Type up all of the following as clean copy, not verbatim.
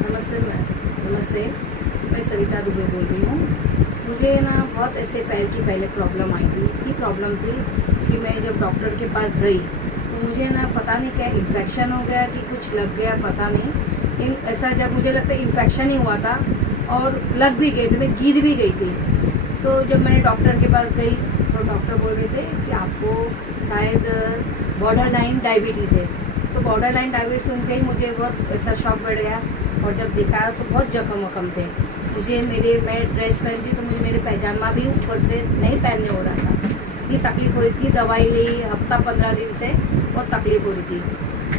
नमस्ते मैम। नमस्ते, मैं सरिता दुबे बोल रही हूँ। मुझे ना बहुत ऐसे पैर की पहले प्रॉब्लम आई थी। इतनी प्रॉब्लम थी कि मैं जब डॉक्टर के पास गई तो मुझे ना पता नहीं क्या इन्फेक्शन हो गया कि कुछ लग गया, पता नहीं। ऐसा जब मुझे लगता है इन्फेक्शन ही हुआ था और लग भी गए थे, मैं गिर भी गई थी। तो जब मैंने डॉक्टर के पास गई तो डॉक्टर बोल रहे थे कि आपको शायद बॉर्डर लाइन डायबिटीज़ है। तो बॉर्डर लाइन डायबिटीज सुनते ही मुझे बहुत ऐसा शॉक बढ़ गया और जब देखा तो बहुत जख्म वखम थे मुझे। मैं ड्रेस पहनती तो मुझे मेरे पैजामा भी ऊपर से नहीं पहनने हो रहा था, इतनी तकलीफ हो रही थी। दवाई ली, हफ्ता 15 दिन से बहुत तकलीफ हो रही थी।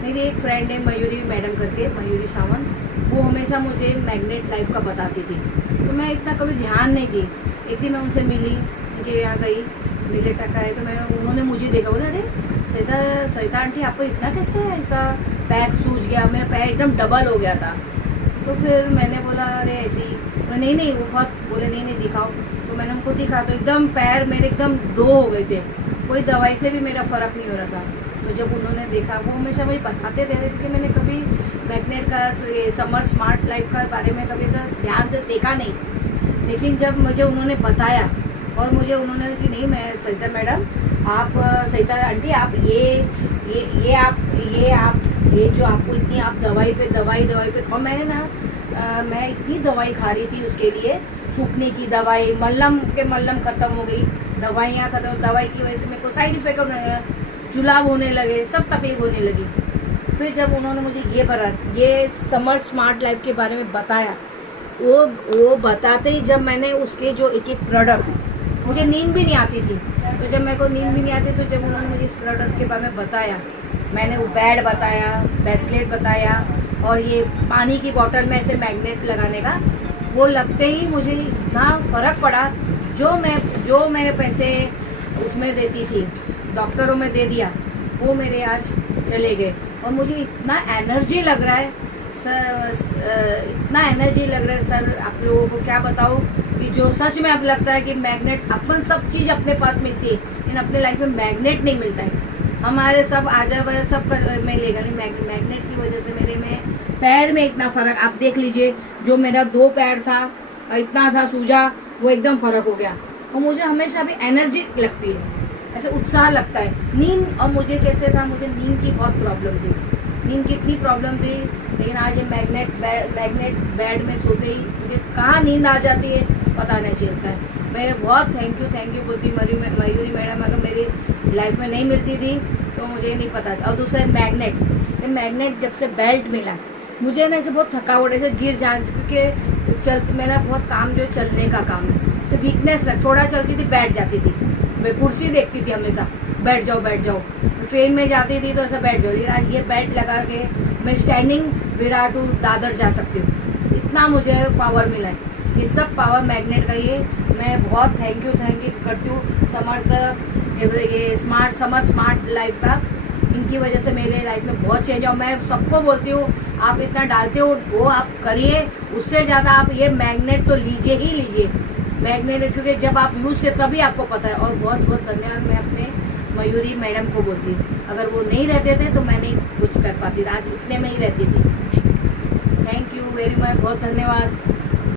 मेरी एक फ्रेंड है मयूरी मैडम करके, मयूरी सावंत, वो हमेशा मुझे मैग्नेट लाइफ का बताती थी, तो मैं इतना कभी ध्यान नहीं दी। एक दिन मैं उनसे मिली, उनके यहाँ गई, मिले टका है तो उन्होंने मुझे देखा, बोला अरे सरिता आंटी आपको इतना कैसे ऐसा पैर सूज गया, मेरा पैर एकदम डबल हो गया था। तो फिर मैंने बोला अरे ऐसे ही, नहीं वो बहुत बोले नहीं दिखाओ। तो मैंने उनको दिखा तो एकदम पैर मेरे एकदम दो हो गए थे, कोई दवाई से भी मेरा फ़र्क नहीं हो रहा था। तो जब उन्होंने देखा, वो हमेशा मुझे बताते रहते थे कि मैंने कभी मैग्नेट का समर स्मार्ट लाइफ का बारे में कभी ऐसा ध्यान से देखा नहीं, लेकिन जब मुझे उन्होंने बताया और मुझे उन्होंने कि नहीं मैं सरिता मैडम आप सरिता आंटी आप ये जो आपको इतनी आप दवाई पे खाओ। मैंने ना मैं इतनी दवाई खा रही थी उसके लिए, सूखने की दवाई, मल्लम ख़त्म हो गई, दवाइयाँ ख़त्म, दवाई की वजह से मेरे को साइड इफेक्ट होने लगा, जुलाब होने लगे, सब तकलीफ होने लगी। फिर जब उन्होंने मुझे ये समर स्मार्ट लाइफ के बारे में बताया, वो बताते ही जब मैंने उसके जो एक प्रोडक्ट, मुझे नींद भी नहीं आती थी, तो जब मेरे को नींद भी नहीं आती तो जब उन्होंने मुझे इस प्रोडक्ट के बारे में बताया, मैंने वो पैड बताया, ब्रेसलेट बताया और ये पानी की बोतल में ऐसे मैग्नेट लगाने का, वो लगते ही मुझे इतना फ़र्क पड़ा। जो मैं पैसे उसमें देती थी, डॉक्टरों में दे दिया, वो मेरे आज चले गए और मुझे इतना एनर्जी लग रहा है इतना एनर्जी लग रहा है सर, आप लोगों को क्या बताओ कि जो सच में अब लगता है कि मैग्नेट, अपन सब चीज़ अपने पास मिलती है लेकिन अपने लाइफ में मैग्नेट नहीं मिलता है। हमारे सब आजा बजा सब में लेगा नहीं, मैग्नेट की वजह से मेरे में पैर में इतना फ़र्क आप देख लीजिए। जो मेरा 2 पैर था इतना था सूजा, वो एकदम फ़र्क हो गया और मुझे हमेशा भी एनर्जी लगती है, ऐसे उत्साह लगता है। नींद, और मुझे कैसे था, मुझे नींद की बहुत प्रॉब्लम थी, नींद की इतनी प्रॉब्लम थी, लेकिन आज ये मैग्नेट बेड में सोते ही मुझे कहाँ नींद आ जाती है पता नहीं चलता है। मैं बहुत थैंक यू बोलती मयूरी मैडम, अगर मेरी लाइफ में नहीं मिलती थी तो मुझे नहीं पता था। और दूसरा मैग्नेट जब से बेल्ट मिला, मुझे ना ऐसे बहुत थकावट, ऐसे गिर जान, क्योंकि मेरा बहुत काम जो चलने का काम है, ऐसे वीकनेस है, थोड़ा चलती थी बैठ जाती थी, मैं कुर्सी देखती थी हमेशा, बैठ जाओ। ट्रेन में जाती थी तो ऐसा बैठ जाओ, लेकिन आज ये बेल्ट लगा के मैं स्टैंडिंग विराट टू दादर जा सकती हूँ, इतना मुझे पावर मिला है। ये सब पावर मैग्नेट का, ये मैं बहुत थैंक यू करती हूँ ये समर स्मार्ट लाइफ का। इनकी वजह से मेरे लाइफ में बहुत चेंज है। मैं सबको बोलती हूँ आप इतना डालते हो वो आप करिए, उससे ज़्यादा आप ये मैग्नेट तो लीजिए मैग्नेट, क्योंकि जब आप यूज़ किए तभी आपको पता है। और बहुत बहुत धन्यवाद मैं अपने मयूरी मैडम को बोलती हूँ, अगर वो नहीं रहते थे तो मैं नहीं कुछ कर पाती, आज उतने में ही रहती थी। थैंक यू वेरी मच, बहुत धन्यवाद।